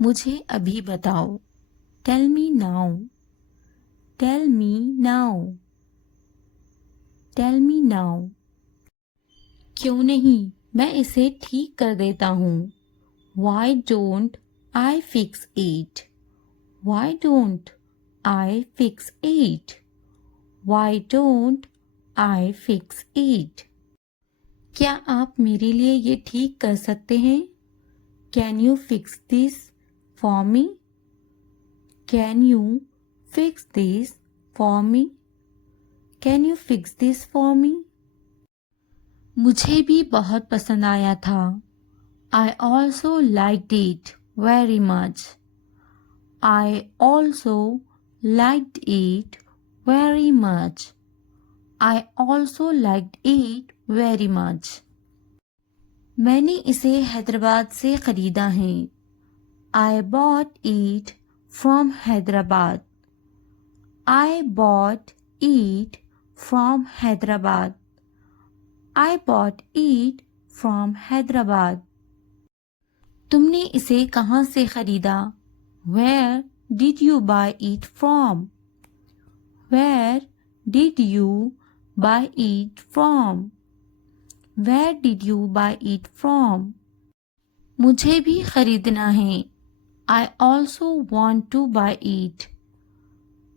मुझे अभी बताओ। Tell me now. Tell me now. Tell me now. क्यों नहीं, मैं इसे ठीक कर देता हूँ। Why don't I fix it? Why don't I fix it? Why don't I fix it? क्या आप मेरे लिए ये ठीक कर सकते हैं? Can you fix this for me? Can you fix this for me? Can you fix this for me? मुझे भी बहुत पसंद आया था। I also liked it very much. I also liked it very much. I also liked it very much. मैंने इसे हैदराबाद से खरीदा है। I bought it from Hyderabad. I bought it from Hyderabad. I bought it from Hyderabad. तुमने इसे कहाँ से खरीदा? Where did you buy it from? Where did you buy it from? Where did you buy it from? मुझे भी खरीदना है। I also want to buy it.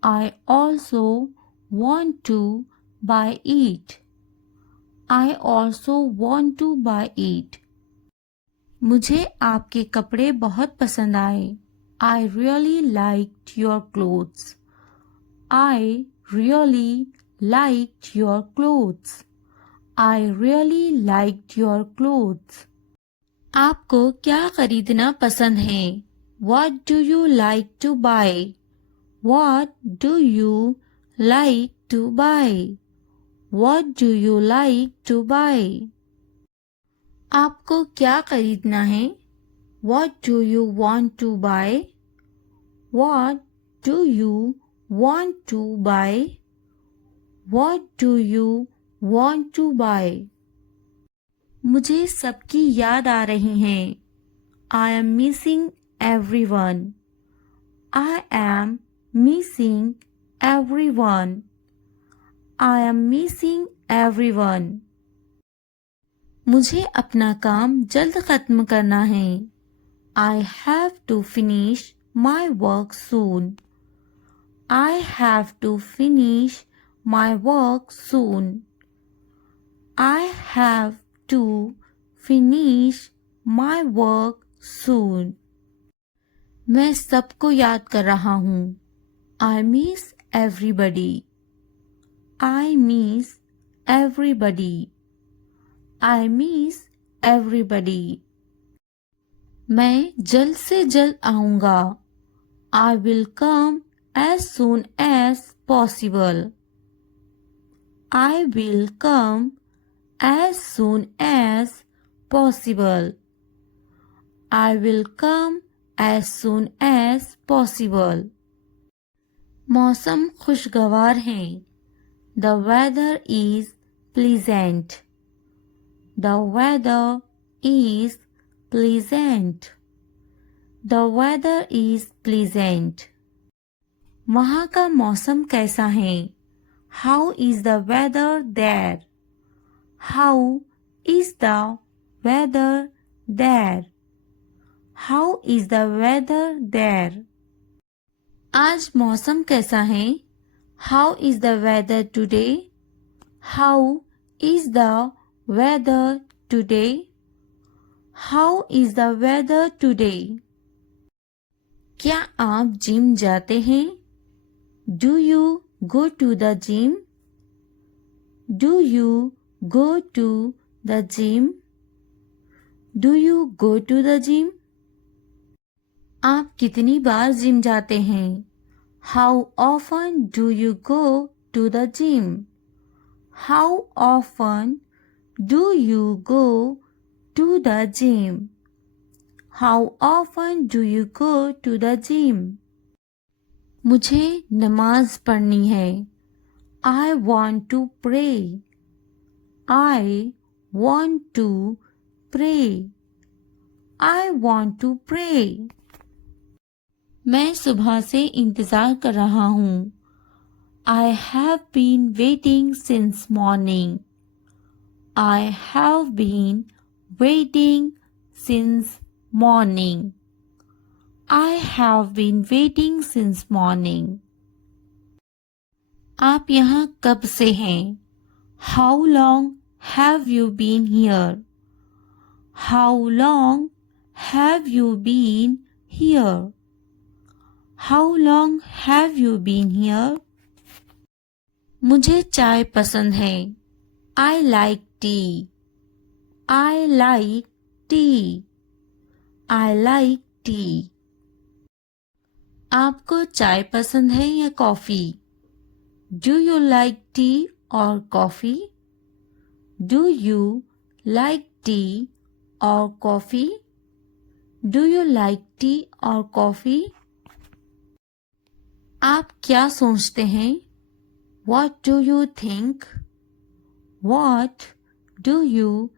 I also want to buy it. I also want to buy it. मुझे आपके कपड़े बहुत पसंद आए। I really liked your clothes. I really liked your clothes. I really liked your clothes. आपको क्या खरीदना पसंद है? What do you like to buy? What do you like to buy? What do you like to buy? आपको क्या खरीदना है? What do you want to buy? What do you want to buy? What do you want to buy? मुझे सबकी याद आ रही है। I am missing everyone. I am missing everyone. I am missing everyone. मुझे अपना काम जल्द खत्म करना है। I have to finish my work soon. I have to finish my work soon. I have to finish my work soon. मैं सबको याद कर रहा हूँ। I miss everybody. I miss everybody. I miss everybody. मैं जल्द से जल्द आऊँगा। I will come as soon as possible. I will come as soon as possible. I will come as soon as possible. मौसम खुशगवार है। The weather is pleasant. The weather is pleasant. The weather is pleasant. वहाँ का मौसम कैसा है? How is the weather there? How is the weather there? How is the weather there? आज मौसम कैसा है? How is the weather today? How is the weather today? How is the weather today? क्या आप जिम जाते हैं? Do you go to the gym? Do you go to the gym? Do you go to the gym? आप कितनी बार gym जाते हैं? How often do you go to the gym? How often do you go to the gym? How often do you go to the gym? मुझे नमाज पढ़नी है। I want to pray. I want to pray. I want to pray. मैं सुबह से इंतज़ार कर रहा हूँ। I have been waiting since morning. I have been waiting since morning. I have been waiting since morning. आप यहाँ कब से हैं? How long have you been here? How long have you been here? How long have you been here? मुझे चाय पसंद है. I like tea. I like tea. I like tea. आपको चाय पसंद है या coffee? Do you like tea or coffee? Do you like tea or coffee? Do you like tea or coffee? आप क्या सोचते हैं? What do you think? What do you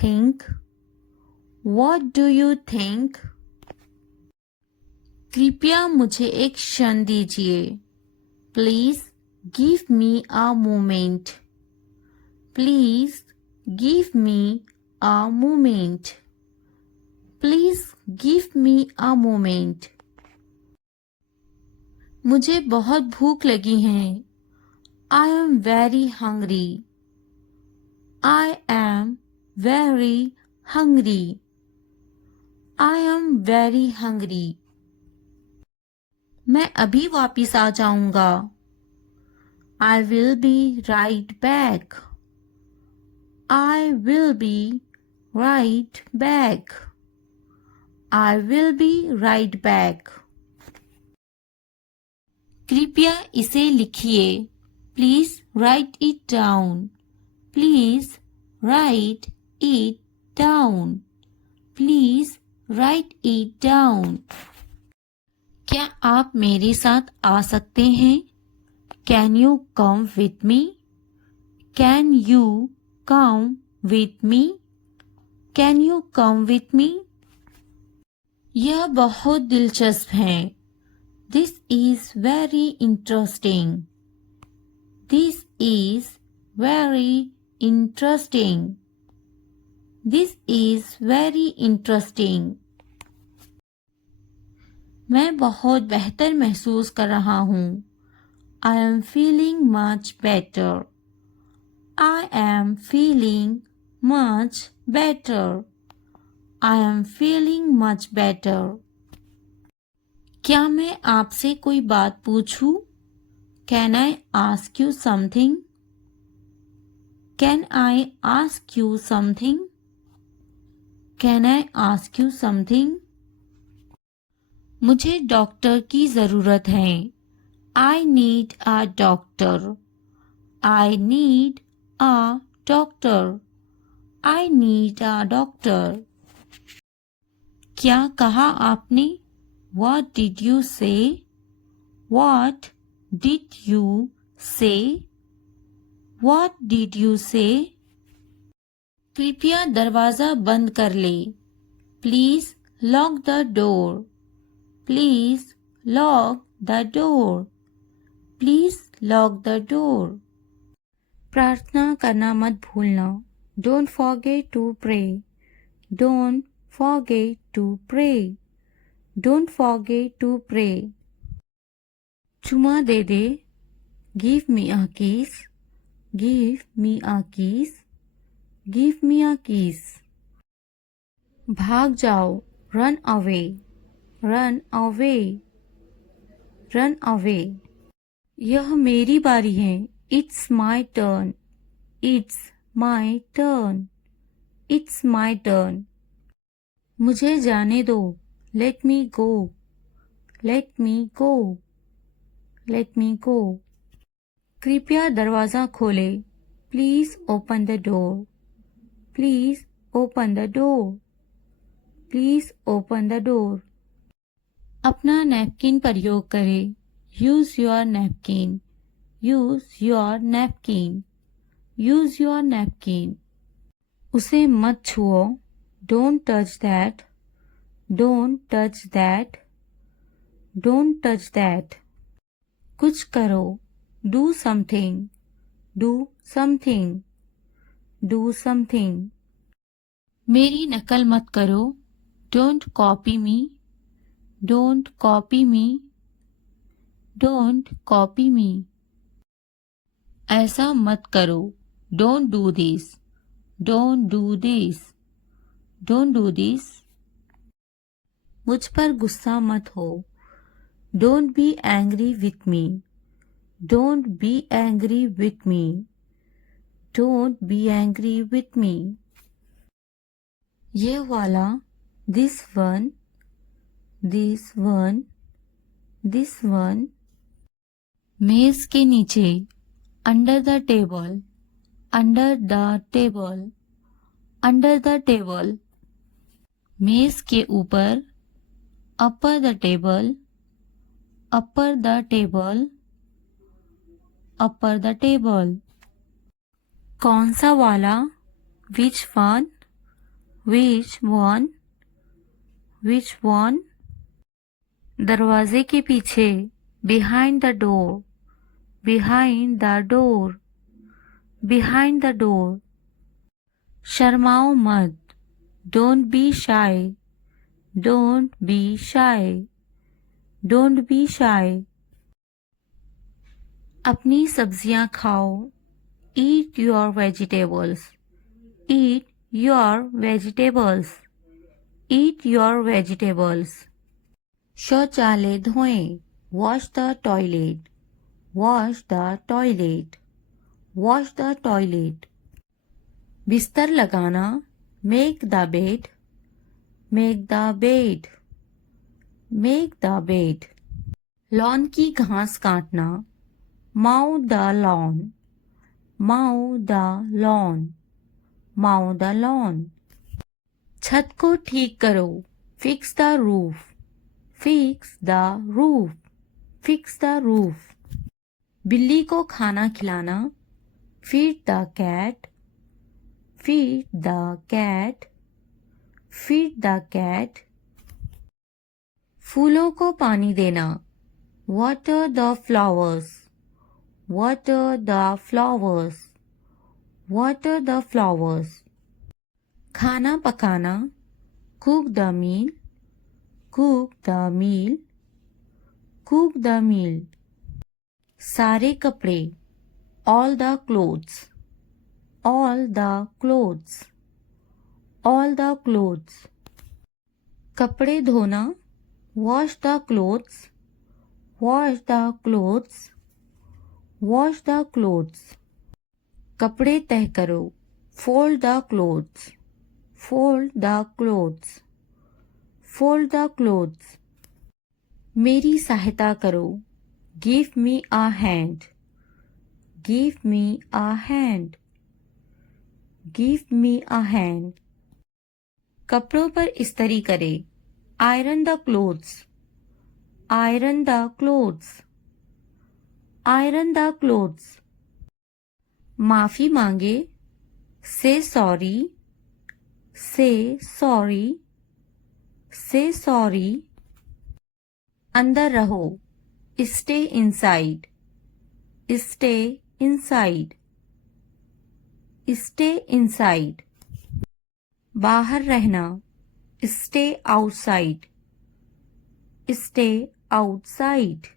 think? What do you think? कृपया मुझे एक क्षण दीजिए. Please give me a moment. Please give me a moment. Please give me a moment. मुझे बहुत भूख लगी है. I am very hungry. I am very hungry. I am very hungry. मैं अभी वापिस आ जाऊंगा. I will be right back. I will be right back. I will be right back. कृपया इसे लिखिए. Please write it down. Please write it down. Please write it down. क्या आप मेरे साथ आ सकते हैं? Can you come with me? Can you come with me? Can you come with me? यह बहुत दिलचस्प है. This is very interesting. This is very interesting. This is very interesting. मैं बहुत बेहतर महसूस कर रहा हूँ. I am feeling much better. I am feeling much better. I am feeling much better. क्या मैं आपसे कोई बात पूछूं? Can I ask you something? Can I ask you something? Can I ask you something? मुझे डॉक्टर की ज़रूरत है. I need a doctor. I need a doctor. I need a doctor. क्या कहा आपने? What did you say? What did you say? What did you say? कृपया दरवाज़ा बंद कर ले. Please lock the door. Please lock the door. Please lock the door. प्रार्थना करना मत भूलना. Don't forget to pray. Don't forget to pray. Don't forget to pray. चुमा दे दे. Give me a kiss. Give me a kiss. Give me a kiss. भाग जाओ. Run away. Run away. Run away. यह मेरी बारी है. It's my turn. It's my turn. It's my turn. मुझे जाने दो. Let me go. Let me go. Let me go. कृपया दरवाज़ा खोले. Please open the door. Please open the door. Please open the door. अपना नैपकिन प्रयोग करें. Use your napkin. Use your napkin. Use your napkin. उसे मत छुओ. Don't touch that. Don't touch that. Don't touch that. कुछ करो, do something, do something, do something. मेरी नकल मत करो, don't copy me, don't copy me, don't copy me. ऐसा मत करो, don't do this, don't do this, don't do this. मुझ पर गुस्सा मत हो, don't be angry with me, don't be angry with me, don't be angry with me. ये वाला, this one, this one, this one. मेज के नीचे, under the table, under the table, under the table. मेज के ऊपर, upper the table, upper the table, upper the table. कौन सा वाला, which one, which one, which one. दरवाजे के पीछे, behind the door, behind the door, behind the door. शर्माओ मत, don't be shy, don't be shy, don't be shy. अपनी सब्जियां खाओ, eat your vegetables, eat your vegetables, eat your vegetables. शौचालय धोएं, wash the toilet, wash the toilet, wash the toilet. बिस्तर लगाना, make the bed, make the bed, make the bed. Lawn की घास काटना, mow the lawn, mow the lawn, mow the lawn. छत को ठीक करो, fix the roof, fix the roof, fix the roof. बिल्ली को खाना खिलाना, feed the cat, feed the cat, feed the cat. फूलों को पानी देना, water the flowers, water the flowers, water the flowers. खाना पकाना, cook the meal, cook the meal, cook the meal. सारे कपड़े, all the clothes, all the clothes, all the clothes। कपड़े धोना, wash the clothes, wash the clothes, wash the clothes। कपड़े तह करो, fold the clothes, fold the clothes, fold the clothes। मेरी सहायता करो, give me a hand, give me a hand, give me a hand। कपड़ों पर इस्त्री करे, iron the clothes, iron the clothes, iron the clothes। माफी मांगे, say sorry, say sorry, say sorry। अंदर रहो, stay inside, stay inside, stay inside। बाहर रहना, stay outside, stay outside,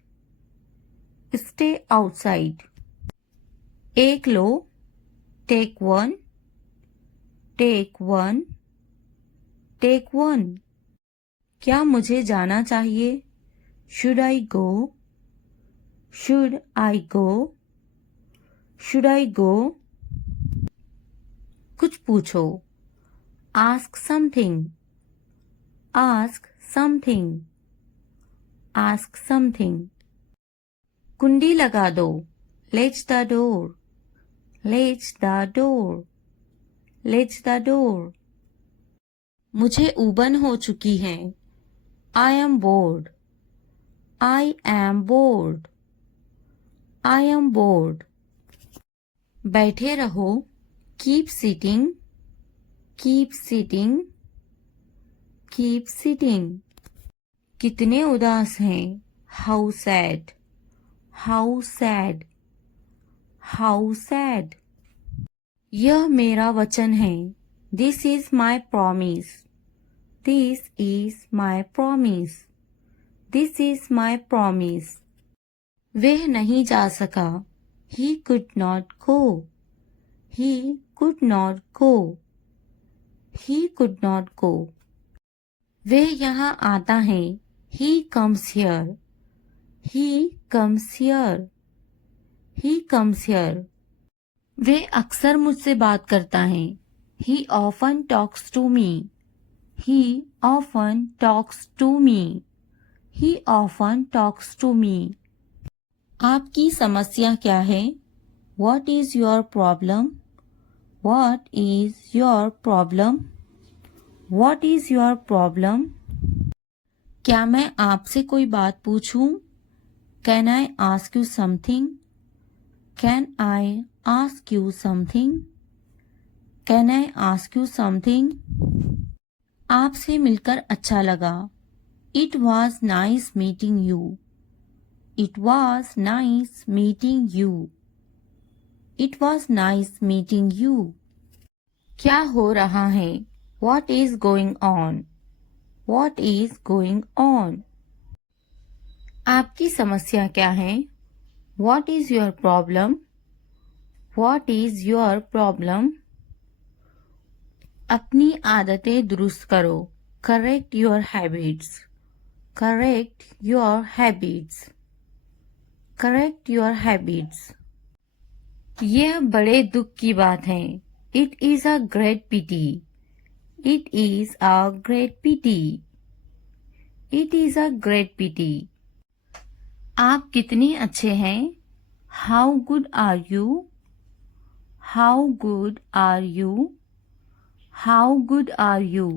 stay outside। एक लो, take one, take one, take one। क्या मुझे जाना चाहिए, should I go, should I go, should I go। कुछ पूछो, ask something, ask something, ask something। कुंडी लगा दो, latch the door, latch the door, latch the door। मुझे ऊबन हो चुकी है, I am bored, I am bored, I am bored। बैठे रहो, keep sitting, keep sitting, keep sitting। कितने उदास हैं. How sad. How sad. How sad. यह मेरा वचन है. This is my promise. This is my promise. This is my promise. वह नहीं जा सका. He could not go. He could not go. He could not go. वह यहाँ आता है. He comes here. He comes here. He comes here. वह अक्सर मुझसे बात करता है. He often talks to me. He often talks to me. He often talks to me. आपकी समस्या क्या है? What is your problem? What is your problem? What is your problem? क्या मैं आपसे कोई बात पूछूं? Can I ask you something? Can I ask you something? Can I ask you something? आपसे मिलकर अच्छा लगा. It was nice meeting you. It was nice meeting you. It was nice meeting you. क्या हो रहा है? What is going on? What is going on? आपकी समस्या क्या है? What is your problem? What is your problem? अपनी आदतें दुरुस्त करो. Correct your habits. Correct your habits. Correct your habits. यह बड़े दुख की बात है. It is a great pity. It is a great pity. It is a great pity. आप कितने अच्छे हैं? How good are you? How good are you? How good are you?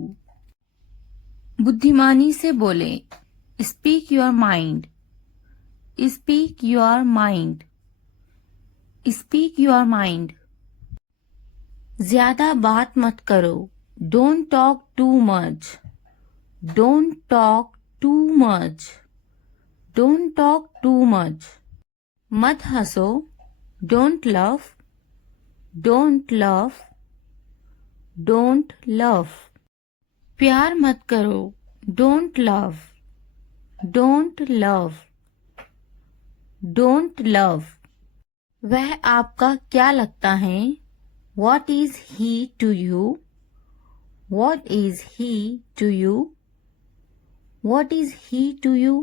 बुद्धिमानी से बोले. Speak your mind. Speak your mind. Speak your mind. ज्यादा बात मत करो. Don't talk too much. Don't talk too much. Don't talk too much. मत हंसो. Don't laugh. Don't laugh. Don't laugh. प्यार मत करो. Don't love. Don't love. Don't love. वह आपका क्या लगता है? What is he to you? What is he to you? What is he to you?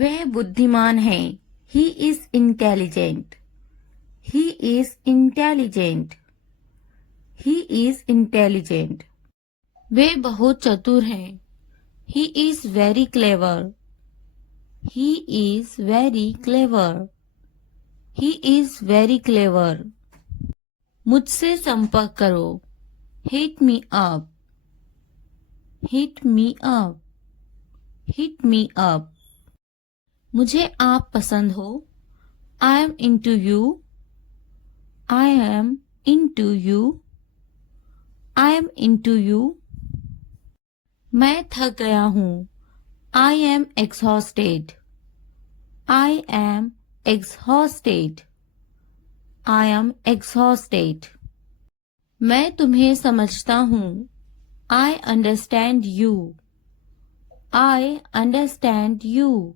वह बुद्धिमान है. He is intelligent. He is intelligent. He is intelligent. वे बहुत चतुर हैं. He is very clever. He is very clever. He is very clever. मुझसे संपर्क करो. Hit me up. Hit me up. Hit me up. मुझे आप पसंद हो. I am into you. I am into you. I am into you. मैं थक गया हूँ. I am exhausted. I am exhausted. I am exhausted. मैं तुम्हें समझता हूँ. I understand you. I understand you.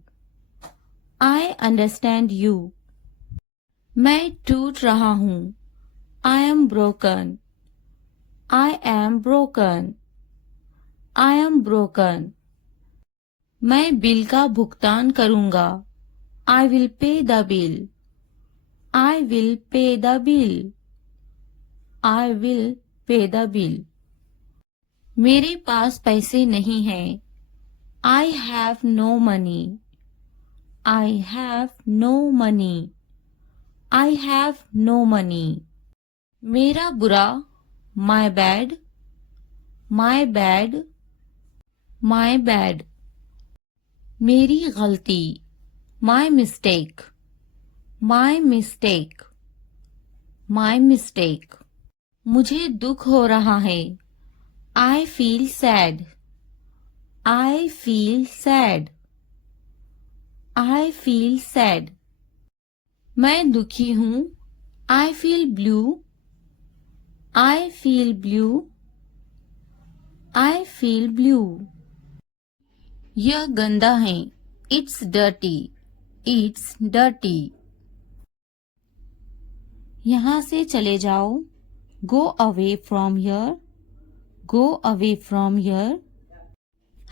I understand you. मैं टूट रहा हूँ. I am broken. I am broken. I am broken. मैं बिल का भुगतान करूँगा. I will pay the bill. I will pay the bill. I will pay the bill. मेरे पास पैसे नहीं हैं. I have no money. I have no money. I have no money. मेरा बुरा. My bad. My bad. My bad. मेरी गलती. My mistake. My mistake. My mistake. मुझे दुख हो रहा है. I feel sad. I feel sad. I feel sad. मैं दुखी हूँ. I feel blue. I feel blue. I feel blue. यह गंदा है. It's dirty. It's dirty. यहाँ से चले जाओ. Go away from here. Go away from here.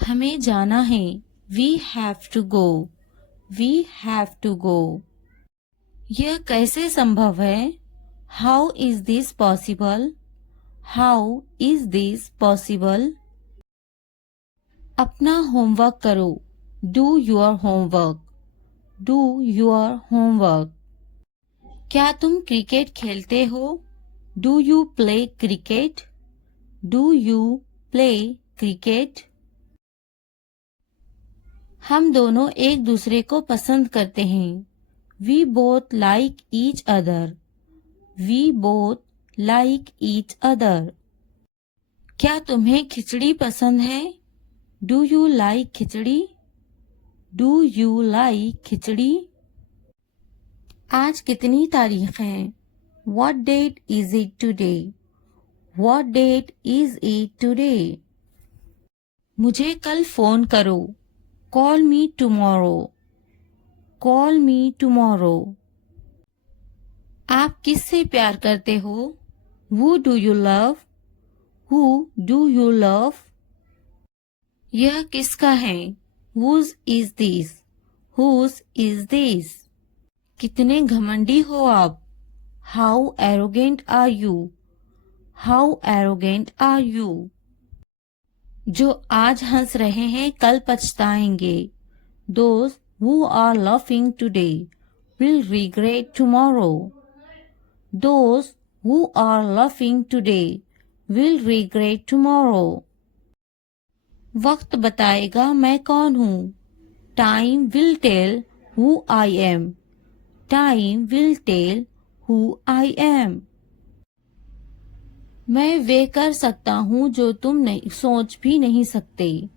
हमें जाना है. We have to go. We have to go. यह कैसे संभव है? How is this possible? How is this possible? अपना होमवर्क करो. Do your homework. Do your homework. क्या तुम क्रिकेट खेलते हो? Do you play cricket? Do you play cricket? हम दोनों एक दूसरे को पसंद करते हैं. We both like each other. We both like each other. क्या तुम्हें खिचड़ी पसंद है? Do you like khichdi? Do you like खिचड़ी? आज कितनी तारीख है? What date is it today? What date is it today? मुझे कल फोन करो. Call me tomorrow. Call me tomorrow. आप किससे प्यार करते हो? Who do you love? Who do you love? यह किसका है? Whose is this? Whose is this? कितने घमंडी हो आप? How arrogant are you? How arrogant are you? जो आज हंस रहे हैं कल पछताएंगे. Those who are laughing today will regret tomorrow. Those who are laughing today will regret tomorrow. वक्त बताएगा मैं कौन हूँ. Time will tell who I am. Time will tell who I am. मैं वे कर सकता हूँ जो तुम नहीं सोच भी नहीं सकते.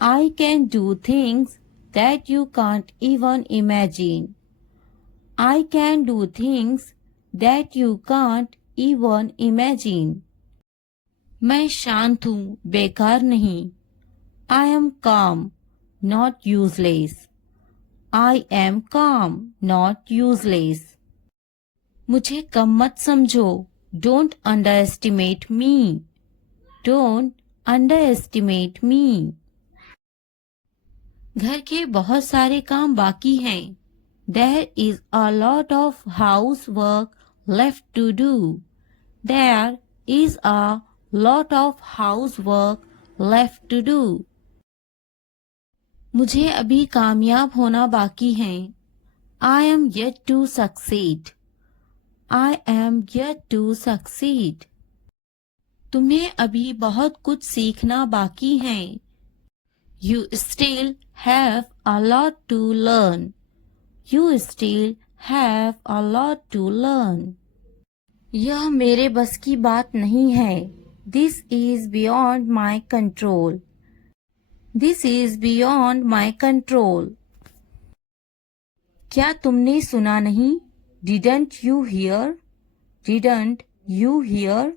I can do things that you can't even imagine. I can do things that you can't even imagine. मैं शांत हूँ, बेकार नहीं. I am calm, not useless. I am calm, not useless. मुझे कम मत समझो. Don't underestimate me. Don't underestimate me. घर के बहुत सारे काम बाकी हैं. There is a lot of housework left to do. There is a lot of housework left to do. मुझे अभी कामयाब होना बाकी है. I am yet to succeed. I am yet to succeed. तुम्हें अभी बहुत कुछ सीखना बाकी है. You still have a lot to learn. You still have a lot to learn. यह मेरे बस की बात नहीं है. This is beyond my control. This is beyond my control. क्या तुमने सुना नहीं? Didn't you hear? Didn't you hear?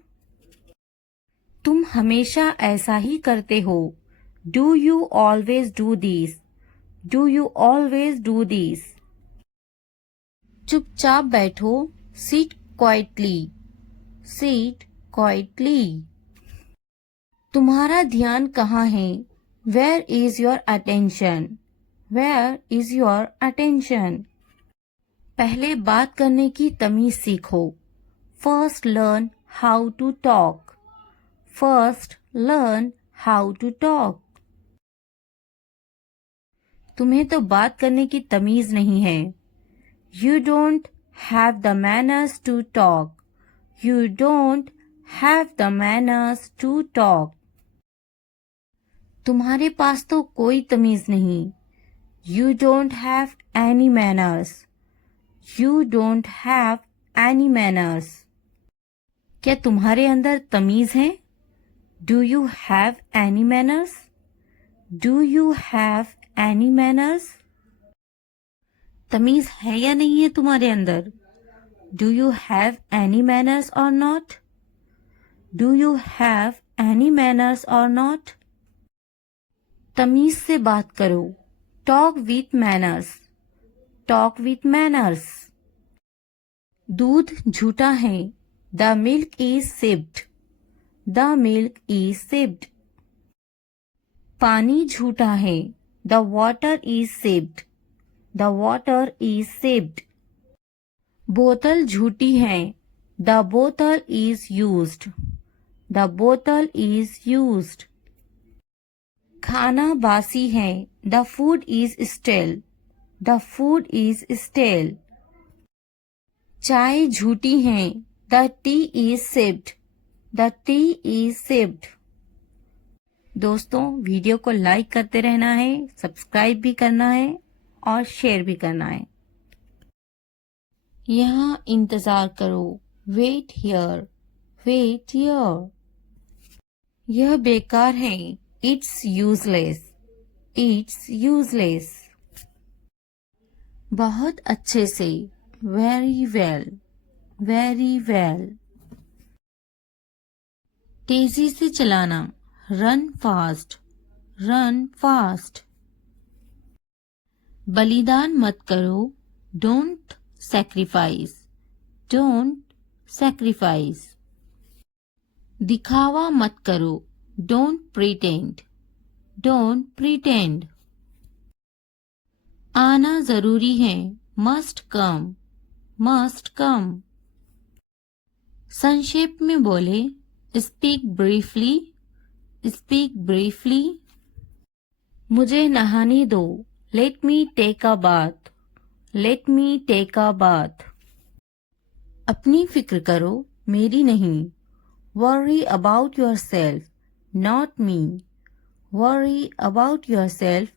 तुम हमेशा ऐसा ही करते हो. Do you always do this? Do you always do this? चुपचाप बैठो. Sit quietly. Sit quietly. तुम्हारा ध्यान कहाँ है? Where is your attention? Where is your attention? पहले बात करने की तमीज सीखो. First learn how to talk. First learn how to talk. तुम्हें तो बात करने की तमीज नहीं है. You don't have the manners to talk. You don't have the manners to talk. तुम्हारे पास तो कोई तमीज नहीं. You don't have any manners. You don't have any manners. क्या तुम्हारे अंदर तमीज है? Do you have any manners? Do you have any manners? तमीज है या नहीं है तुम्हारे अंदर? Do you have any manners or not? Do you have any manners or not? तमीज से बात करो। Talk with manners. Talk with manners. दूध झूठा है। The milk is sipped. The milk is sipped. पानी झूठा है। The water is sipped. The water is sipped. बोतल झूठी है। द बोतल इज यूज्ड। द बोतल इज यूज्ड। खाना बासी है। The food is stale. The food is stale. चाय झूठी है। The tea is sipped. The tea is sipped. दोस्तों, वीडियो को लाइक करते रहना है, सब्सक्राइब भी करना है और शेयर भी करना है। यहाँ इंतजार करो। Wait here. Wait here. यह बेकार है। It's useless. It's useless. बहुत अच्छे से। Very well. Very well. तेजी से चलाना। Run fast. Run fast. बलिदान मत करो। Don't sacrifice. Don't sacrifice. दिखावा मत करो। Don't pretend. Don't pretend. आना जरूरी है। Must come. Must come. संक्षेप में बोले। Speak briefly. Speak briefly. मुझे नहाने दो। Let me take a bath. Let me take a bath. अपनी फिक्र करो, मेरी नहीं। Worry about yourself, not me. Worry about yourself,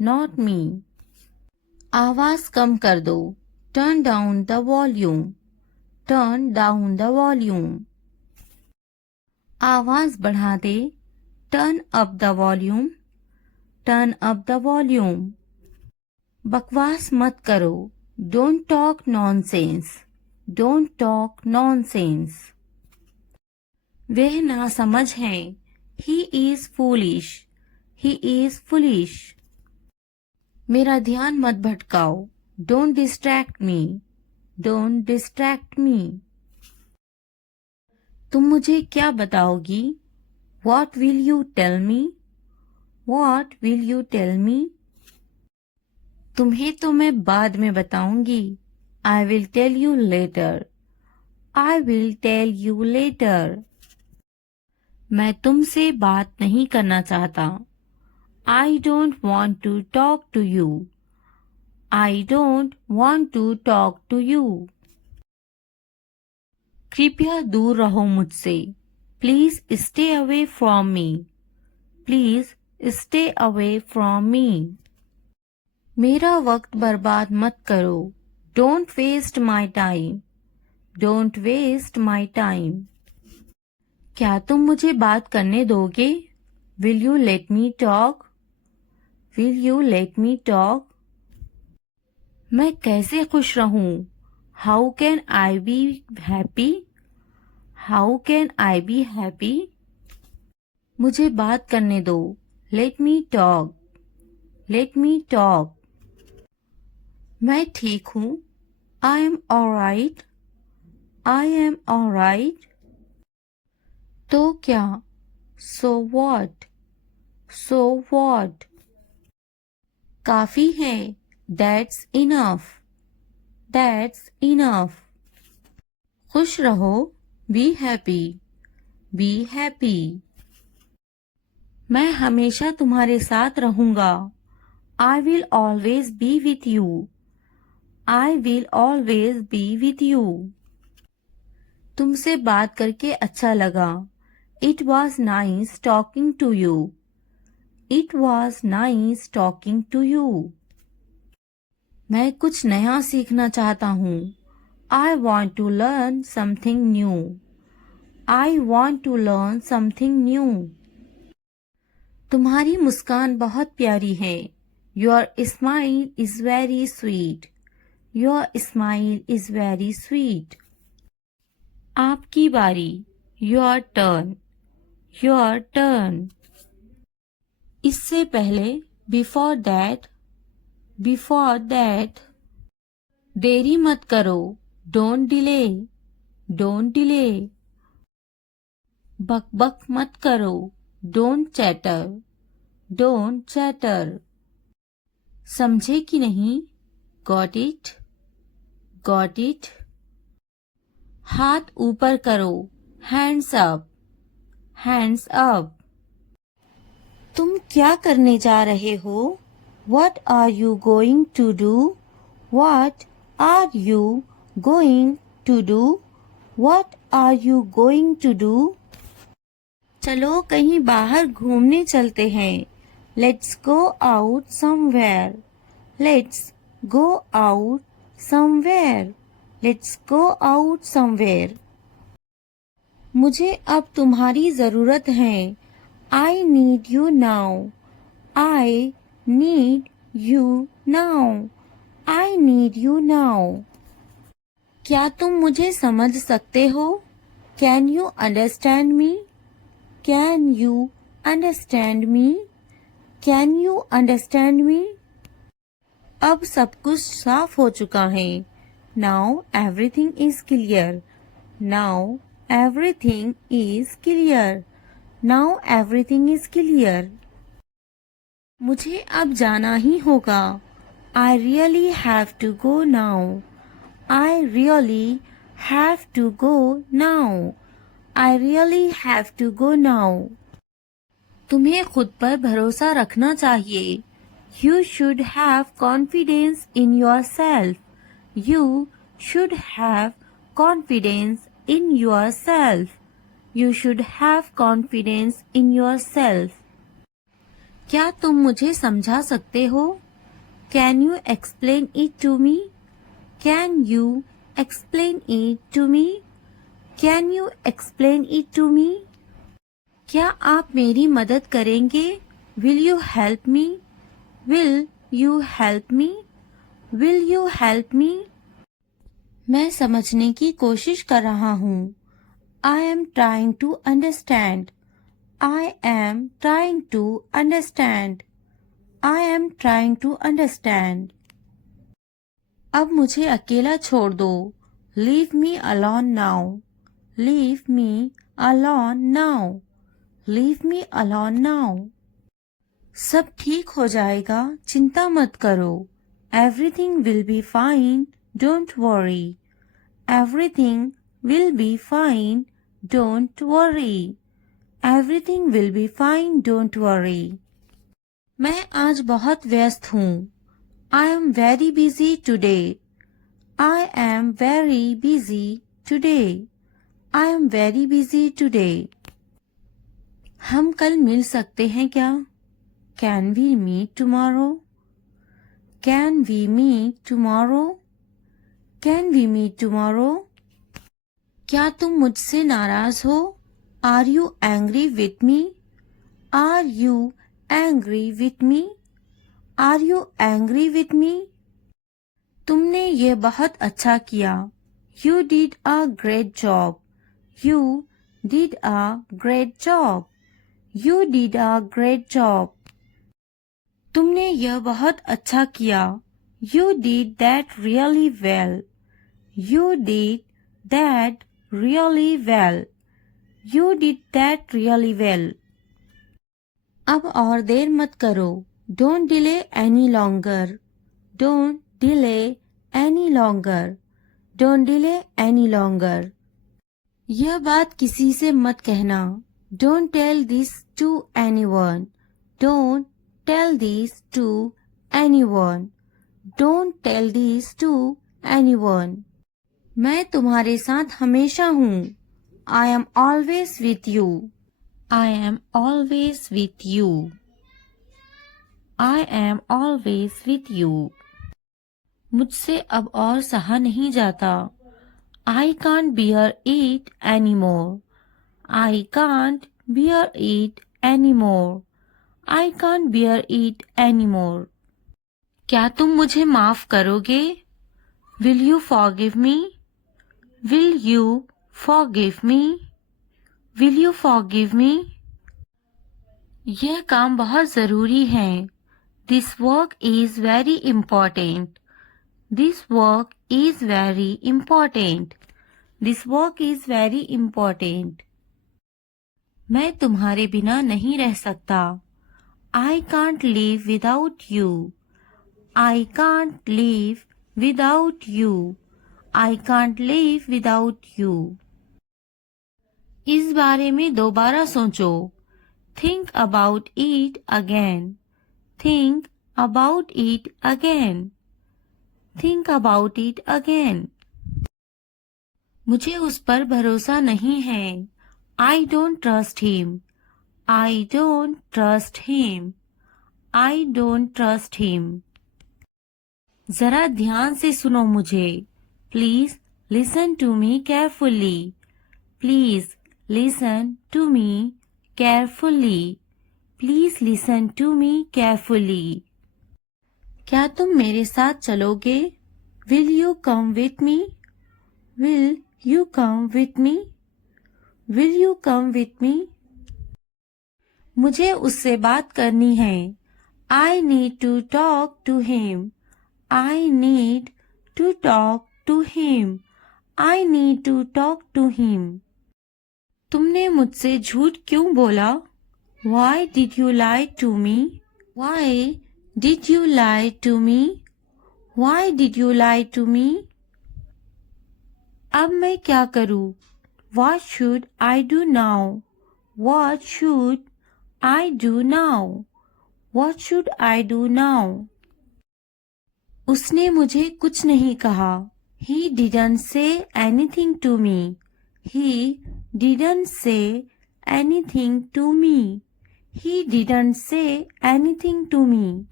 not me. आवाज कम कर दो। Turn down the volume. Turn down the volume. आवाज बढ़ा दे। Turn up the volume. Turn up the volume. बकवास मत करो। Don't talk nonsense. Don't talk nonsense. वह नासमझ है। He is foolish. He is foolish. मेरा ध्यान मत भटकाओ। Don't distract me. Don't distract me. तुम मुझे क्या बताओगी? What will you tell me? What will you tell me? तुम्हें तो मैं बाद में बताऊंगी। I will tell you later. I will tell you later. मैं तुमसे बात नहीं करना चाहता। I don't want to talk to you. I don't want to talk to you. कृपया दूर रहो मुझसे। Please stay away from me. Please stay away from me. मेरा वक्त बर्बाद मत करो। Don't waste my time. Don't waste my time. क्या तुम मुझे बात करने दोगे? Will you let me talk? Will you let me talk? मैं कैसे खुश रहूं? How can I be happy? How can I be happy? मुझे बात करने दो। Let me talk. Let me talk. मैं ठीक हूँ। I am alright. I am alright. तो क्या? So what? So what? काफी है। That's enough. That's enough. खुश रहो। Be happy. Be happy. मैं हमेशा तुम्हारे साथ रहूंगा। I will always be with you. I will always be with you. तुमसे बात करके अच्छा लगा। It was nice talking to you. It was nice talking to you. मैं कुछ नया सीखना चाहता हूँ। I want to learn something new. I want to learn something new. तुम्हारी मुस्कान बहुत प्यारी है। Your smile is very sweet. Your smile is very sweet. आपकी बारी. Your turn. Your turn. इससे पहले. Before that. Before that. देरी मत करो. Don't delay. Don't delay. बक बक मत करो. Don't chatter. Don't chatter. समझे कि नहीं? Got it? Got it? हाथ ऊपर करो. Hands up. Hands up. तुम क्या करने जा रहे हो? What are you going to do? What are you going to do? What are you going to do? चलो कहीं बाहर घूमने चलते हैं. Let's go out somewhere. Let's go out somewhere. Let's go out somewhere. मुझे अब तुम्हारी ज़रूरत है. I need you now. I need you now. I need you now. क्या तुम मुझे समझ सकते हो? Can you understand me? Can you understand me? Can you understand me? अब सब कुछ साफ हो चुका है. Now everything is clear. Now everything is clear. Now everything is clear. मुझे अब जाना ही होगा. I really have to go now. I really have to go now. I really have to go now. तुम्हें खुद पर भरोसा रखना चाहिए. You should have confidence in yourself. You should have confidence in yourself. You should have confidence in yourself. क्या तुम मुझे समझा सकते हो? Can you explain it to me? Can you explain it to me? Can you explain it to me? क्या आप मेरी मदद करेंगे? Will you help me? Will you help me? Will you help me? मैं समझने की कोशिश कर रहा हूँ. I am trying to understand. I am trying to understand. I am trying to understand. अब मुझे अकेला छोड़ दो. Leave me alone now. Leave me alone now. Leave me alone now. सब ठीक हो जाएगा. चिंता मत करो. Everything will be fine. Don't worry. Everything will be fine. Don't worry. Everything will be fine. Don't worry. मैं आज बहुत व्यस्त हूँ. I am very busy today. I am very busy today. I am very busy today. हम कल मिल सकते हैं क्या? Can we meet tomorrow? Can we meet tomorrow? Can we meet tomorrow? क्या तुम मुझसे नाराज हो? Are you angry with me? Are you angry with me? Are you angry with me? तुमने ये बहुत अच्छा किया. You did a great job. You did a great job. You did a great job. तुमने यह बहुत अच्छा किया. You did that really well. You did that really well. You did that really well. अब और देर मत करो. Don't delay any longer. Don't delay any longer. Don't delay any longer. यह बात किसी से मत कहना. Don't tell this to anyone. Don't tell this to anyone. Don't tell this to anyone. मैं तुम्हारे साथ हमेशा हूँ. I am always with you. I am always with you. I am always with you. मुझसे अब और सहा नहीं जाता. I can't bear it anymore. I can't bear it anymore. I can't bear it anymore. क्या तुम मुझे माफ करोगे? Will you forgive me? Will you forgive me? Will you forgive me? यह काम बहुत ज़रूरी है. This work is very important. This work is very important. This work is very important. मैं तुम्हारे बिना नहीं रह सकता. I can't live without you. I can't live without you. I can't live without you. इस बारे में दोबारा सोचो. Think about it again. Think about it again. Think about it again. मुझे उस पर भरोसा नहीं है. I don't trust him. I don't trust him. I don't trust him. जरा ध्यान से सुनो मुझे. Please listen to me carefully. Please listen to me carefully. Please listen to me carefully. क्या तुम मेरे साथ चलोगे? Will you come with me? Will you come with me? Will you come with me? मुझे उससे बात करनी है. I need to talk to him. I need to talk to him. I need to talk to him. तुमने मुझसे झूठ क्यों बोला? Why did you lie to me? Why did you lie to me? Why did you lie to me? अब मैं क्या करूं? What should I do now? What should I do now? What should I do now? उसने मुझे कुछ नहीं कहा. He didn't say anything to me. He didn't say anything to me. He didn't say anything to me.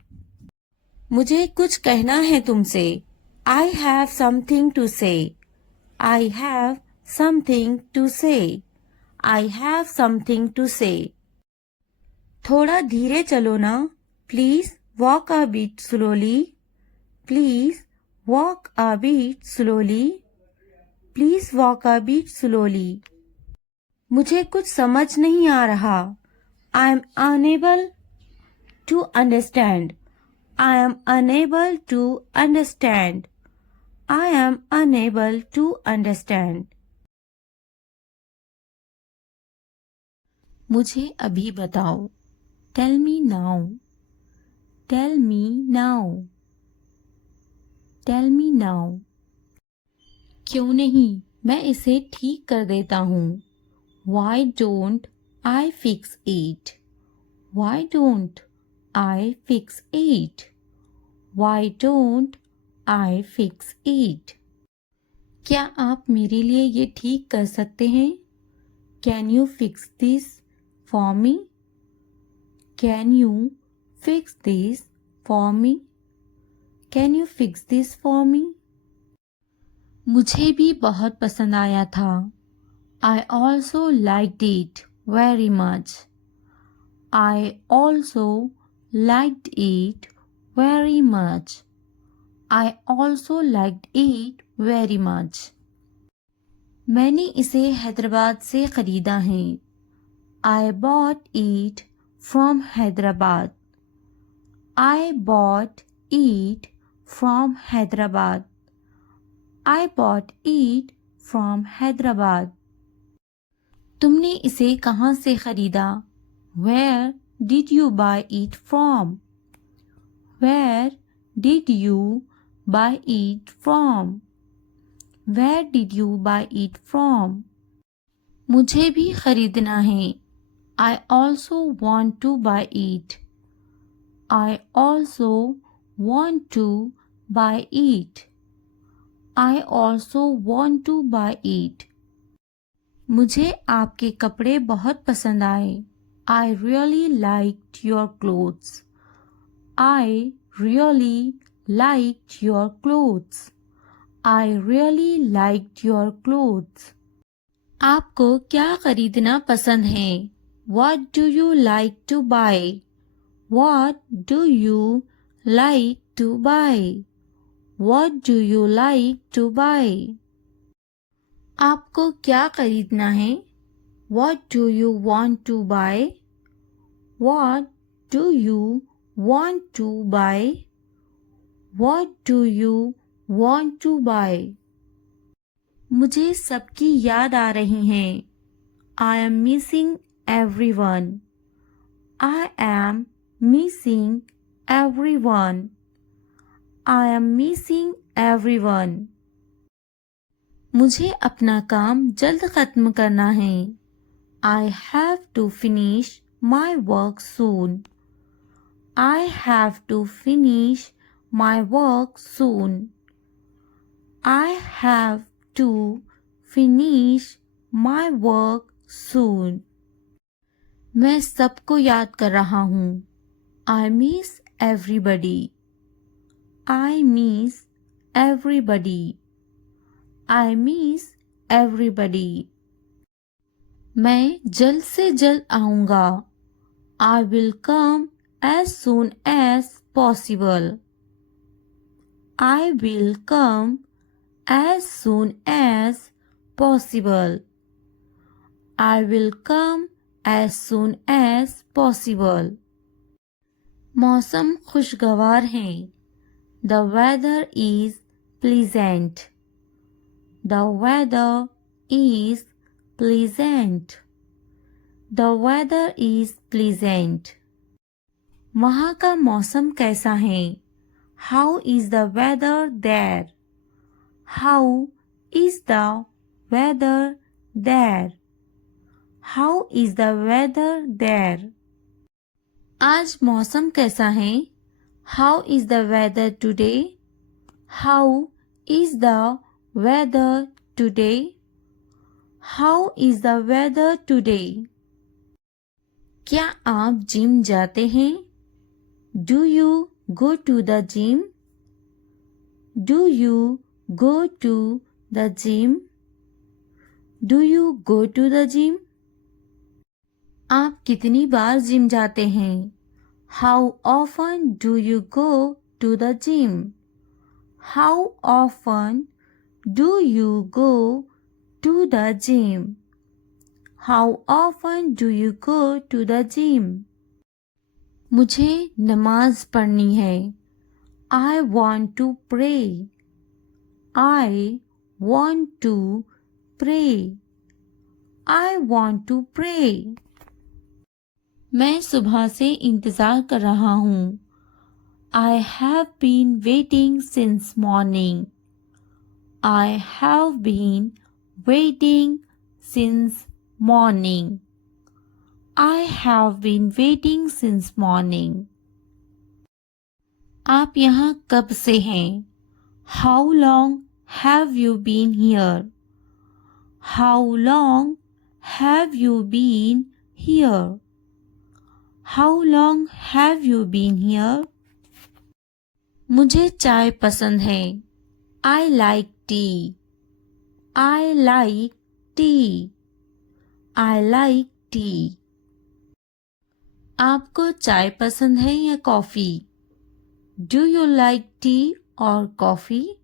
मुझे कुछ कहना है तुमसे. I have something to say. I have something to say. I have something to say. थोड़ा धीरे चलो ना. Please walk a bit slowly. Please walk a bit slowly. Please walk a bit slowly. मुझे कुछ समझ नहीं आ रहा. I am unable to understand. I am unable to understand. I am unable to understand. मुझे अभी बताओ. Tell me now. Tell me now. Tell me now. क्यों नहीं, मैं इसे ठीक कर देता हूँ. Why don't I fix it? Why don't I fix it? Why don't I fix it? क्या आप मेरे लिए ये ठीक कर सकते हैं? Can you fix this for me? Can you fix this for me? Can you fix this for me? मुझे भी बहुत पसंद आया था. I also liked it very much. I also liked it very much. I also liked it very much. मैंने इसे हैदराबाद से खरीदा है. I bought it from Hyderabad. I bought it from Hyderabad. I bought it from Hyderabad. तुमने इसे कहाँ से खरीदा? Where did you buy it from? Where did you buy it from? Where did you buy it from? मुझे भी खरीदना है. I also want to buy it. I also want to buy it. I also want to buy it. मुझे आपके कपड़े बहुत पसंद आए. I really liked your clothes. I really liked your clothes. I really liked your clothes. आपको क्या खरीदना पसंद है? What do you like to buy? What do you like to buy? What do you like to buy? आपको क्या खरीदना है? What do you want to buy? What do you want to buy? What do you want to buy? मुझे सबकी याद आ रही है. I am missing everyone. I am missing everyone. I am missing everyone. मुझे अपना काम जल्द खत्म करना है. I have to finish my work soon. I have to finish my work soon. I have to finish my work soon. मैं सबको याद कर रहा हूँ. I miss everybody. I miss everybody. I miss everybody. मैं जल्द से जल्द आऊँगा. I will come as soon as possible. I will come as soon as possible. I will come as soon as possible. मौसम खुशगवार है. The weather is pleasant. The weather is pleasant. The weather is pleasant. वहाँ का मौसम कैसा है? How is the weather there? How is the weather there? How is the weather there? आज मौसम कैसा है? How is the weather today? How is the weather today? How is the weather today? क्या आप जिम जाते हैं? Do you go to the gym? Do you go to the gym? Do you go to the gym? आप कितनी बार gym जाते हैं? How often do you go to the gym? How often do you go to the gym? How often do you go to the gym? मुझे नमाज पढ़नी है. I want to pray. I want to pray. I want to pray. मैं सुबह से इंतज़ार कर रहा हूँ. I have been waiting since morning. I have been waiting since morning. I have been waiting since morning. आप यहाँ कब से हैं? How long have you been here? How long have you been here? How long have you been here? मुझे चाय पसंद है. I like tea. I like tea. I like tea. आपको चाय पसंद है या coffee? Do you like tea or coffee?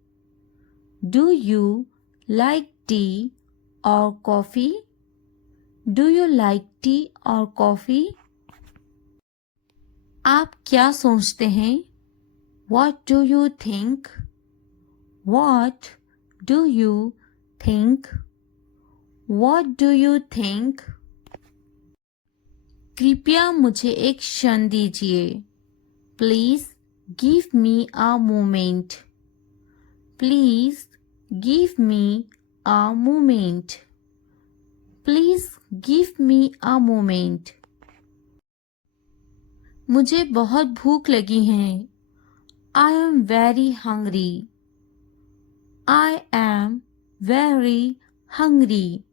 Do you like tea or coffee? Do you like tea or coffee? आप क्या सोचते हैं? What do you think? What do you think? What do you think? कृपया मुझे एक क्षण दीजिए. Please give me a moment. Please give me a moment. Please give me a moment. मुझे बहुत भूख लगी है. I am very hungry. I am very hungry.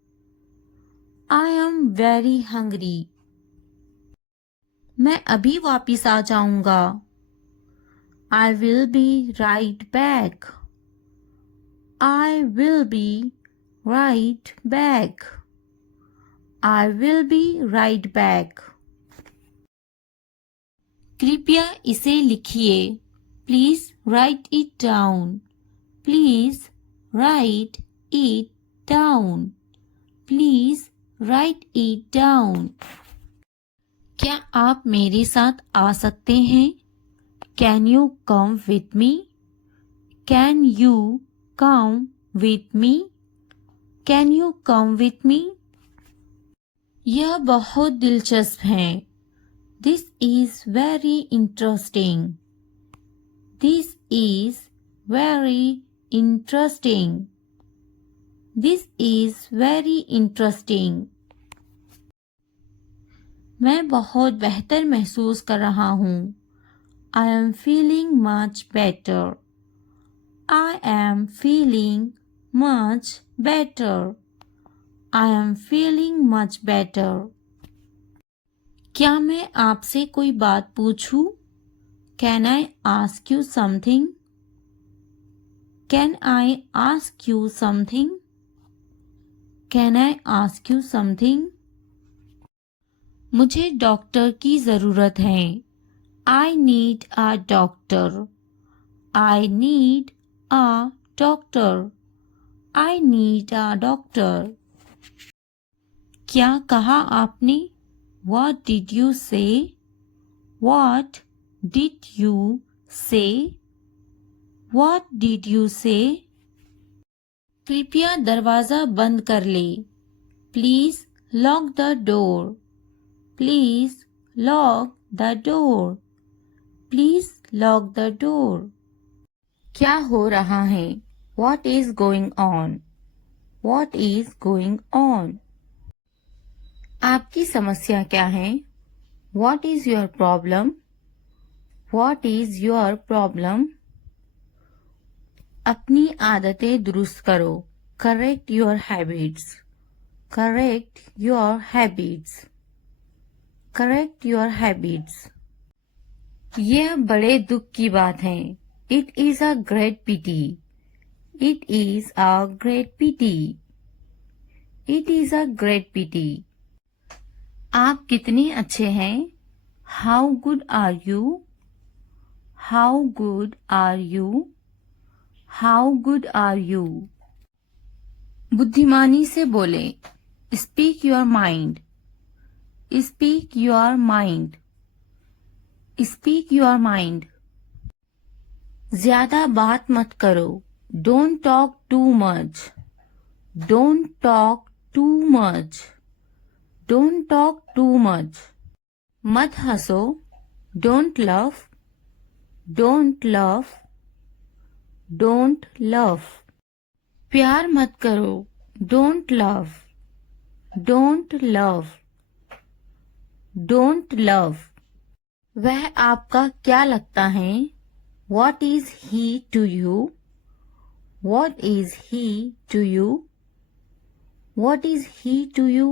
I am very hungry. मैं अभी वापिस आ जाऊंगा. I will be right back. I will be right back. I will be right back. कृपया इसे लिखिए. Please write it down. Please right it down. Please right it down. क्या आप मेरे साथ आ सकते हैं? Can you come with me? Can you come with me? Can you come with me? यह बहुत दिलचस्प है। This is very interesting. This is very interesting. This is very interesting. मैं बहुत बेहतर महसूस कर रहा हूँ। I am feeling much better. I am feeling much better. I am feeling much better. क्या मैं आपसे कोई बात पूछूं? Can I ask you something? Can I ask you something? Can I ask you something? मुझे डॉक्टर की ज़रूरत है। I need a doctor. I need a doctor. I need a doctor. क्या कहा आपने? What did you say? What did you say? What did you say? कृपया दरवाज़ा बंद कर ले। Please lock the door. Please lock the door. Please lock the door. क्या हो रहा है? What is going on? What is going on? आपकी समस्या क्या है? What is your problem? What is your problem? अपनी आदतें दुरुस्त करो। Correct your habits. Correct your habits. Correct your habits. यह बड़े दुख की बात है। It is a great pity. It is a great pity. It is a great pity. आप कितने अच्छे हैं? How good are you? How good are you? How good are you? बुद्धिमानी से बोले। Speak your mind. Speak your mind. Speak your mind. ज्यादा बात मत करो। Don't talk too much. Don't talk too much. Don't talk too much. मत हंसो। Don't laugh. Don't laugh. Don't laugh. प्यार मत करो। Don't love. Don't love. Don't love. वह आपका क्या लगता है? What is he to you? What is he to you? What is he to you?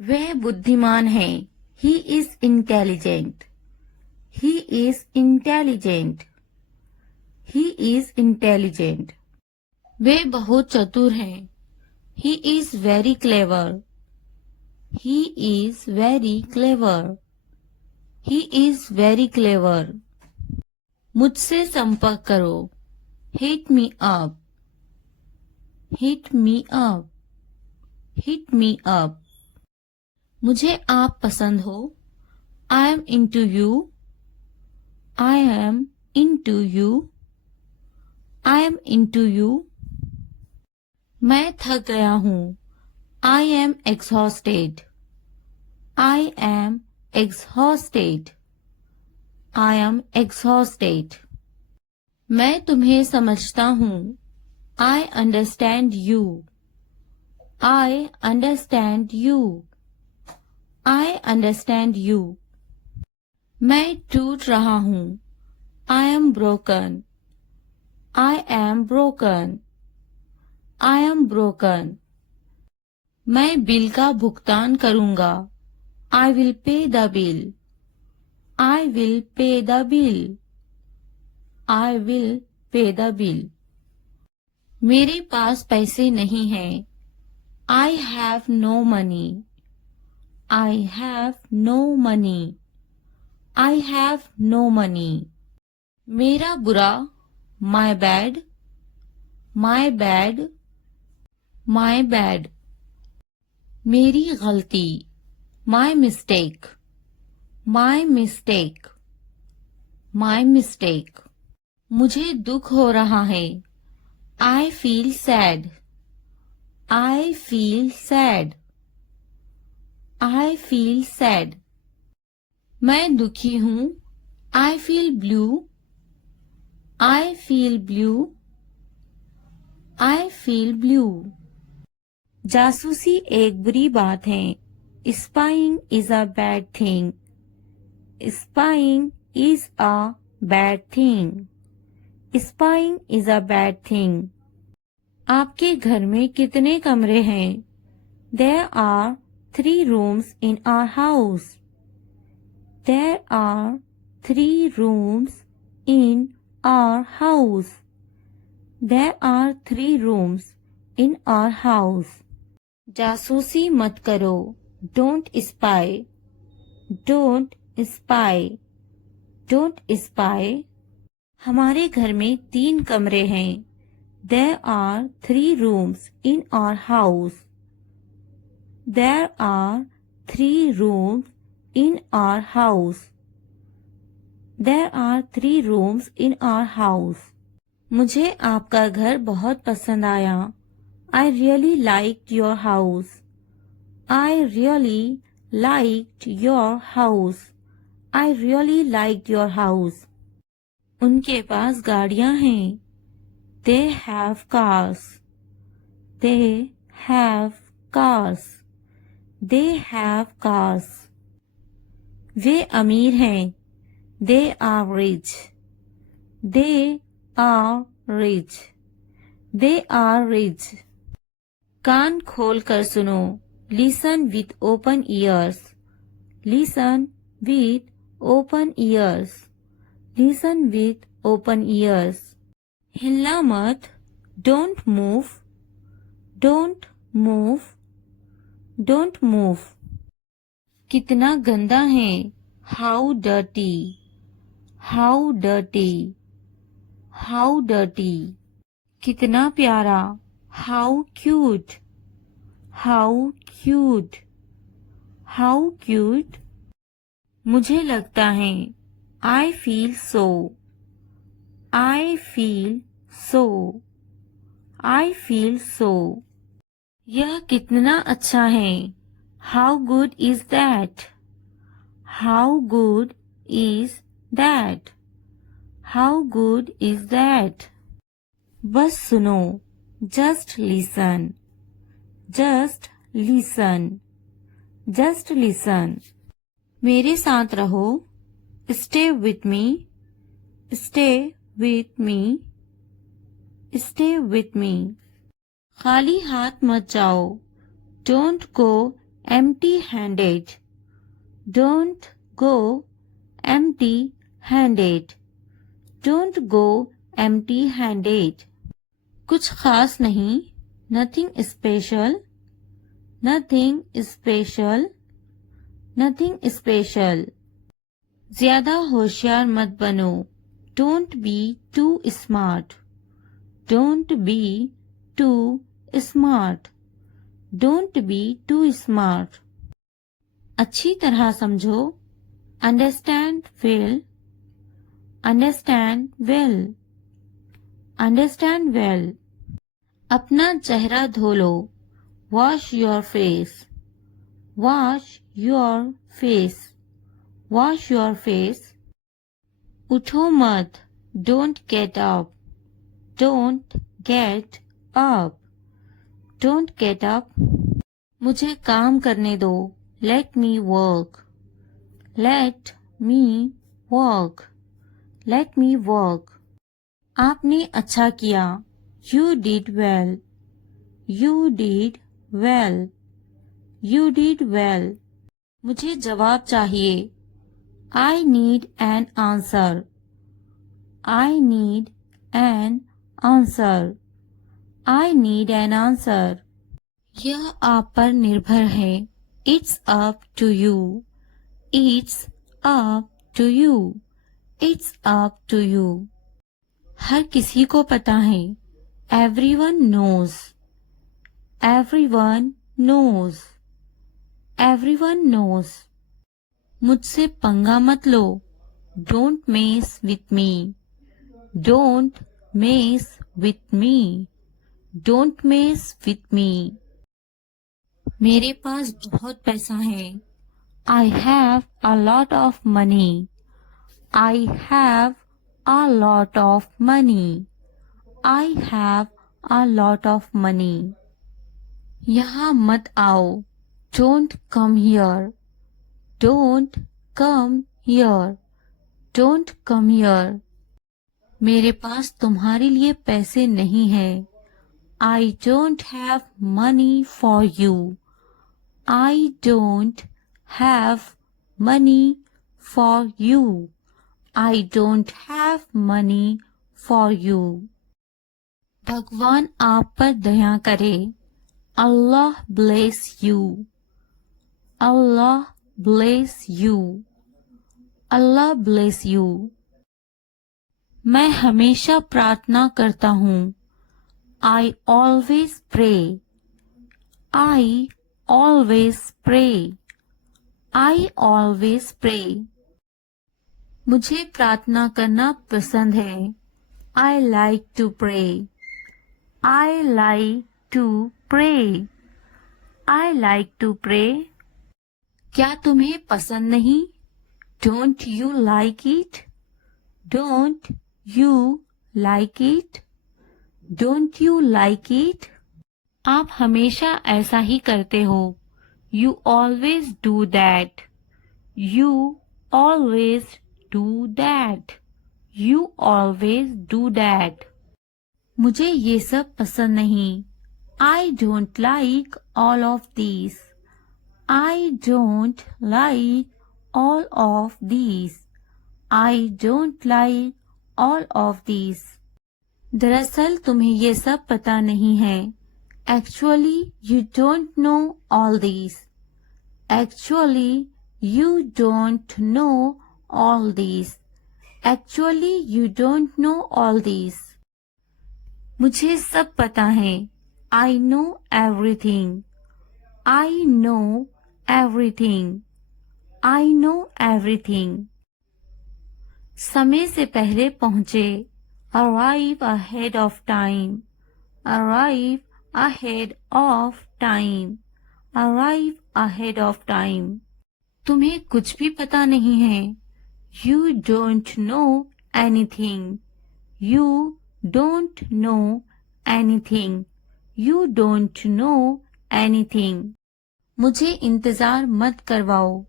वह बुद्धिमान है। He is intelligent. He is intelligent. He is intelligent. वे बहुत चतुर हैं। He is very clever. He is very clever. He is very clever. मुझसे संपर्क करो। Hit me up. Hit me up. Hit me up. मुझे आप पसंद हो। I am into you. I am into you. I am into you. मैं थक गया हूँ। I am exhausted. I am exhausted. I am exhausted. मैं तुम्हें समझता हूँ। I understand you. I understand you. I understand you. मैं टूट रहा हूँ। I am broken. I am broken. I am broken. मैं बिल का भुगतान करूँगा। I will pay the bill. I will pay the bill. I will pay the bill. मेरे पास पैसे नहीं हैं। I have no money. I have no money. I have no money. मेरा बुरा, my bad. My bad. My bad. मेरी गलती. My mistake. My mistake. My mistake. मुझे दुख हो रहा है. I feel sad. I feel sad. I feel sad. मैं दुखी हूँ. I feel blue. I feel blue. I feel blue. जासूसी एक बुरी बात है. Spying is a bad thing. Spying is a bad thing. Spying is a bad thing. आपके घर में कितने कमरे हैं? There are 3 rooms in our house. There are 3 rooms in our house. There are 3 rooms in our house. जासूसी मत करो. Don't spy. Don't spy. Don't spy. हमारे घर में 3 कमरे हैं. There are 3 rooms in our house. There are 3 rooms in our house. There are 3 rooms in our house. मुझे आपका घर बहुत पसंद आया. I really liked your house. I really liked your house. I really liked your house. उनके पास गाड़ियाँ हैं. They have cars. They have cars. They have cars. वे अमीर हैं. They are rich. They are rich. They are rich. कान खोल कर सुनो. Listen with open ears. Listen with open ears. Listen with open ears. हिलना मत. Don't move. Don't move. Don't move. कितना गंदा है. How dirty. How dirty. How dirty. कितना प्यारा. How cute. How cute. How cute. मुझे लगता है. I feel so. I feel so. I feel so. यह कितना अच्छा है. How good is that? How good is that? How good is that? बस सुनो. Just listen. Just listen. Just listen. मेरे साथ रहो. Stay with me. Stay with me. Stay with me. खाली हाथ मत जाओ. Don't go empty-handed. Don't go empty-handed. Don't go empty-handed. कुछ खास नहीं. Nothing special. Nothing special. Nothing special. ज्यादा होशियार मत बनो. Don't be too smart. Don't be too smart. Don't be too smart. अच्छी तरह समझो. Understand well. Understand well. Understand well. अपना चेहरा धो लो. Wash your face. Wash your face. Wash your face. उठो मत. Don't get up. Don't get up. Don't get up. मुझे काम करने दो. Let me work. Let me work. Let me work. आपने अच्छा किया. You did well. You did well. You did well. मुझे जवाब चाहिए. I need an answer. I need an answer. I need an answer. यह आप पर निर्भर है. It's up to you. It's up to you. It's up to you. हर किसी को पता है. Everyone knows. Everyone knows. Everyone knows. मुझसे पंगा मत लो. Don't mess with me. Don't mess with me. Don't mess with me. मेरे पास बहुत पैसा है. I have a lot of money. I have a lot of money. I have a lot of money. यहाँ मत आओ. Don't come here. Don't come here. Don't come here. मेरे पास तुम्हारे लिए पैसे नहीं हैं. I don't have money for you. I don't have money for you. I don't have money for you. भगवान आप पर दया करे. Allah bless you. Allah bless you. Allah bless you. मैं हमेशा प्रार्थना करता हूँ. I always pray. I always pray. I always pray. मुझे प्रार्थना करना पसंद है. I like to pray. I like to pray. I like to pray. क्या तुम्हें पसंद नहीं? Don't you like it? Don't you like it? Don't you like it? आप हमेशा ऐसा ही करते हो. You always do that. You always do that. You always do that. मुझे ये सब पसंद नहीं. I don't like all of these. I don't like all of these. I don't like all of these. दरअसल तुम्हें ये सब पता नहीं है. Actually, you don't know all these. Actually, you don't know all these. Actually, you don't know all these. मुझे सब पता है. I know everything. I know everything. I know everything. समय से पहले पहुंचे. Arrive ahead of time. Arrive ahead of time. Arrive ahead of time. तुम्हें कुछ भी पता नहीं है. You don't know anything. You don't know anything. You don't know anything. मुझे इंतजार मत करवाओ.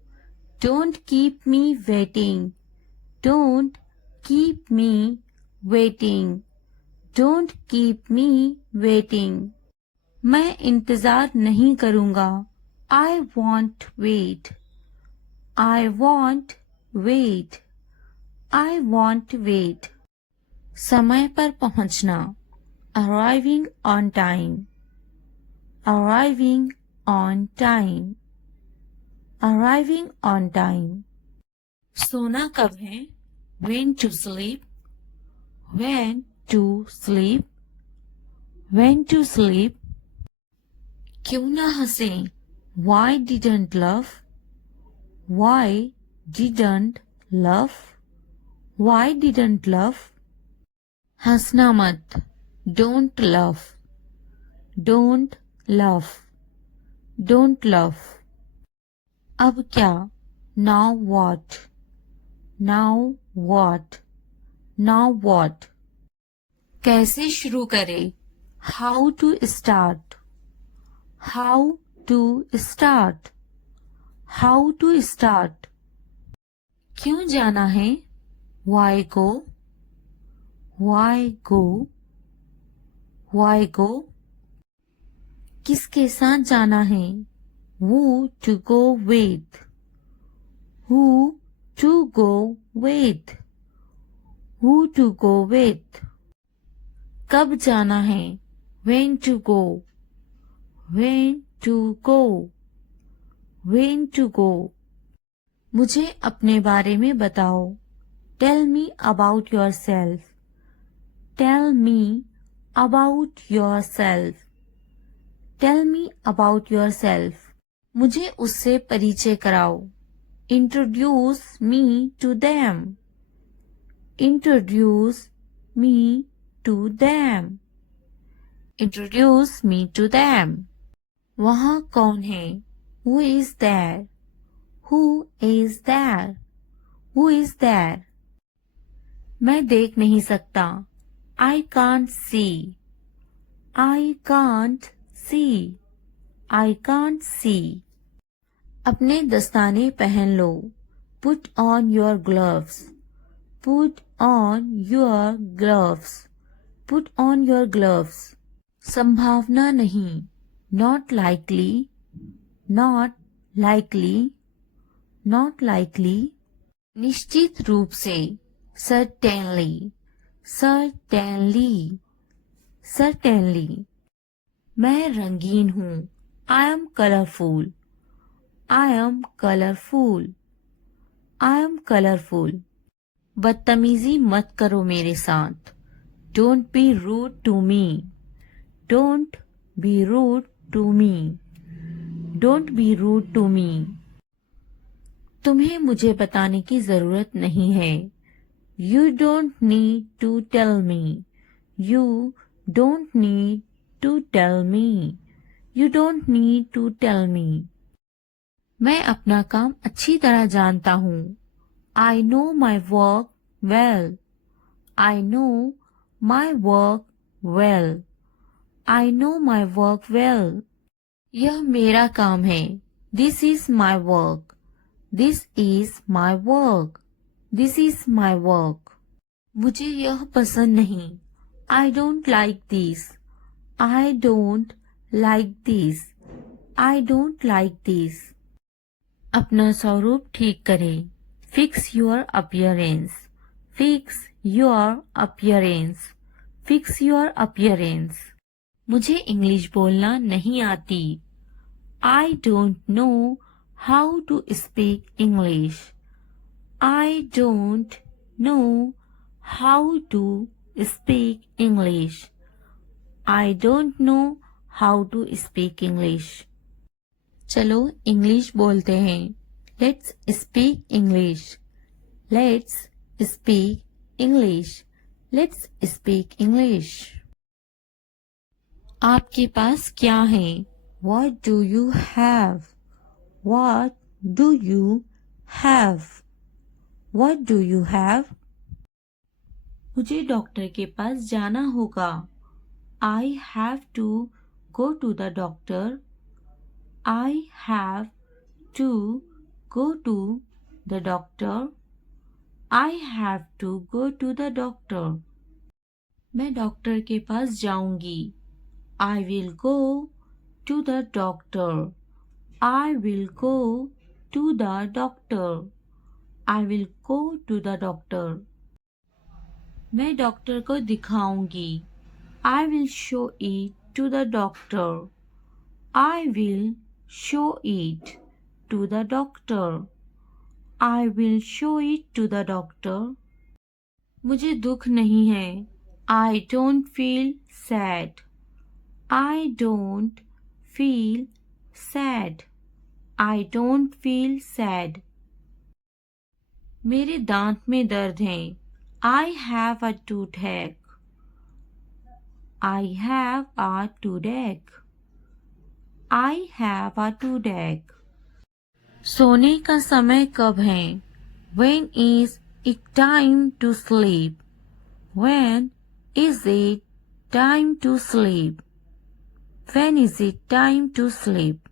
Don't keep me waiting. Don't keep me waiting. Don't keep me waiting. मैं इंतजार नहीं करूँगा. I won't wait. I won't wait. I won't wait. समय पर पहुँचना. Arriving on time. Arriving on time. Arriving on time. सोना कब है? When to sleep. When to sleep. When to sleep. क्यों ना हंसें? Why didn't laugh? Why didn't laugh? Why didn't laugh? हंसना मत. Don't laugh. Don't laugh. Don't laugh. अब क्या? Now what? Now what? Now what? कैसे शुरू करें? How to start? How to start? How to start? क्यों जाना है? Why go? Why go? Why go? किसके साथ जाना है? Who to go with? Who to go with? Who to go with? कब जाना है? When to go? When to go? When to go? मुझे अपने बारे में बताओ. Tell me about yourself. Tell me about yourself. Tell me about yourself. मुझे उससे परिचय कराओ. Introduce me to them. Introduce me to them. Introduce me to them. वहाँ कौन है? Who is there? Who is there? Who is there? मैं देख नहीं सकता. I can't see. I can't see. I can't see. अपने दस्ताने पहन लो. Put on your gloves. Put on your gloves. Put on your gloves. संभावना नहीं. Not likely. Not likely. Not likely. निश्चित रूप से. Certainly. Certainly. Certainly. मैं रंगीन हूँ. I am colorful. I am colorful. I am colorful. बदतमीजी मत करो मेरे साथ. Don't be rude to me. Don't be rude to me. Don't be rude to me. तुम्हें मुझे बताने की जरूरत नहीं है. You don't need to tell me. You don't need to tell me. You don't need to tell me. मैं अपना काम अच्छी तरह जानता हूँ. I know my work well. I know my work well. I know my work well. यह मेरा काम है. This is my work. This is my work. This is my work. मुझे यह पसंद नहीं. I don't like this. I don't like this. I don't like this. अपना स्वरूप ठीक करें. Fix your appearance. Fix your appearance. Fix your appearance. मुझे English बोलना नहीं आती. I don't know how to speak English. I don't know how to speak English. I don't know how to speak English. चलो English बोलते हैं. Let's speak English. Let's speak English. Let's speak English. आपके पास क्या है? What do you have? What do you have? What do you have? मुझे doctor के पास जाना होगा. I have to go to the doctor. I have to go to the doctor. I have to go to the doctor. मैं doctor के पास जाऊंगी. I will go to the doctor. I will go to the doctor. I will go to the doctor. मैं doctor को दिखाऊंगी. I will show it to the doctor. I will show it to the doctor. I will show it to the doctor. मुझे दुख नहीं है. I don't feel sad. I don't feel sad. I don't feel sad. मेरे दांत में दर्द है. I have a toothache. I have a toothache. I have a toothache. सोने का समय कब है? When is it time to sleep? When is it time to sleep? When is it time to sleep?